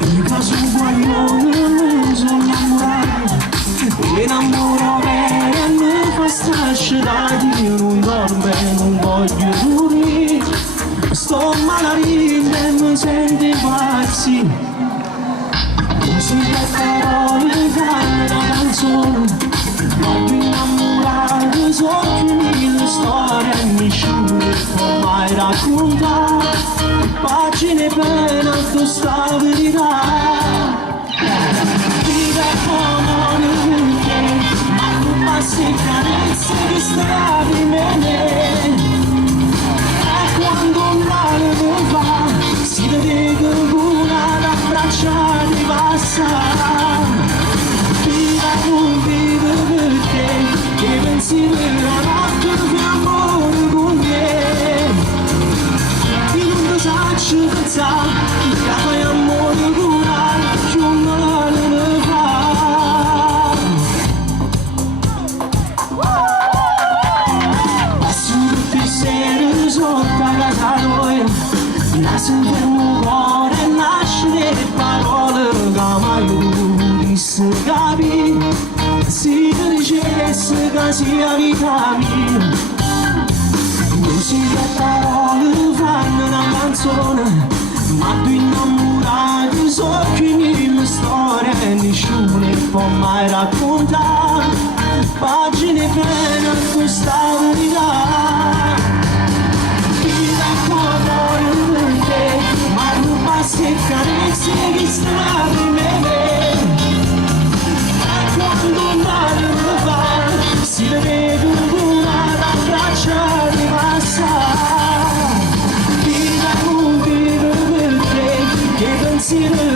Il caso guaglione mi sono innamorato, mi innamoro bene, mi fa strasciare, io non dormo e non voglio dormire, sto malarino e mi sento impazzire. Sulle parole fanno una canzone, ma tu innamorato sono mille storie, nessuno può mai raccontare pagine piene a questa verità. Vive come perché, ma tu passi carezze che stavi bene, e quando un male non va si vede che una da abbracciare passa. Viva non vive perché, che pensi della notte che amore con me, io non ti faccio pensare che fai amore con una che un male mi fa. Passo tutte le sere sotto la caroia, nasce un fermo cuore, nasce le parole che mai disse capi, si dicesse che sia vita mia. Così le parole fanno una canzone, ma tu innamorato so che mille storie e nessuno può mai raccontare pagine piene a questa verità. Se carezze che strade bene, e quando un male mi fa si vede una da abbracciare passa. Viva non vive perché, che pensiero